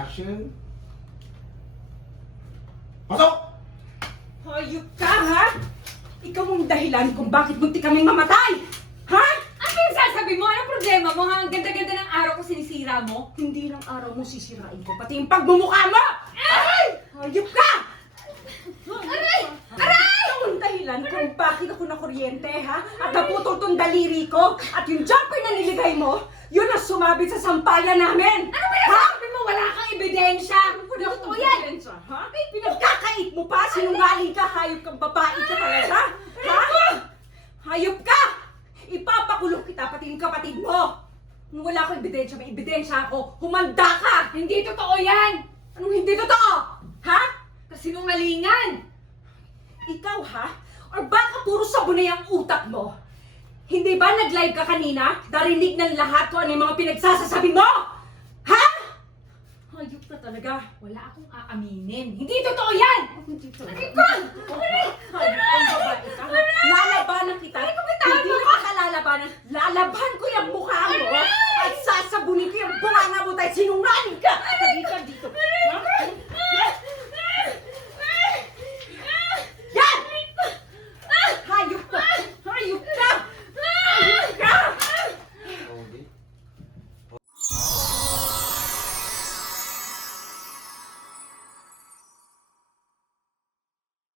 Action. Pasok! Hayop ka, ha? Ikaw ang dahilan kung bakit munti kaming mamatay! Ha? Ano yung sasabi mo? Anong problema mo ha? Ang ganda-ganda ng araw ko sinisira mo? Hindi lang araw mo sisirain ko, pati yung pagmumukha mo! Ay! Hayop ka! Aray! Aray! Ikaw ang dahilan kung bakit ako nakuryente, ha? At naputol tong daliri ko! At yung jumper na niligay mo, yun ang sumabit sa sampayan namin! Ano ba yung sabi mo? Wala kang ebidensya! Hindi totoo yan! Ha? Pinagkakait mo pa? Sinungaling ka, hayop kang babae ka talaga? Ha? Hayop ka! Ipapakulong kita pati yung kapatid mo! Kung wala akong ebidensya, may ebidensya ako. Humanda ka! Hindi totoo yan! Anong hindi totoo? Ha? Kasinungalingan! Ikaw ha? Or baka puro sabon na yung utak mo? Hindi ba nag-live ka kanina? Narinig ng lahat ko ano yung mga pinagsasasabi mo? Ha? Hayop ka talaga. Wala akong aaminin. Hindi totoo yan! Hindi talaga. Aray ko! Hayop kang babae ka. Lalabanan kita. Hindi ka kalalabanan. Lalaban ko yung mukha mo. At sasabunin ko yung bunganga mo dahil sinungaling ka. Halika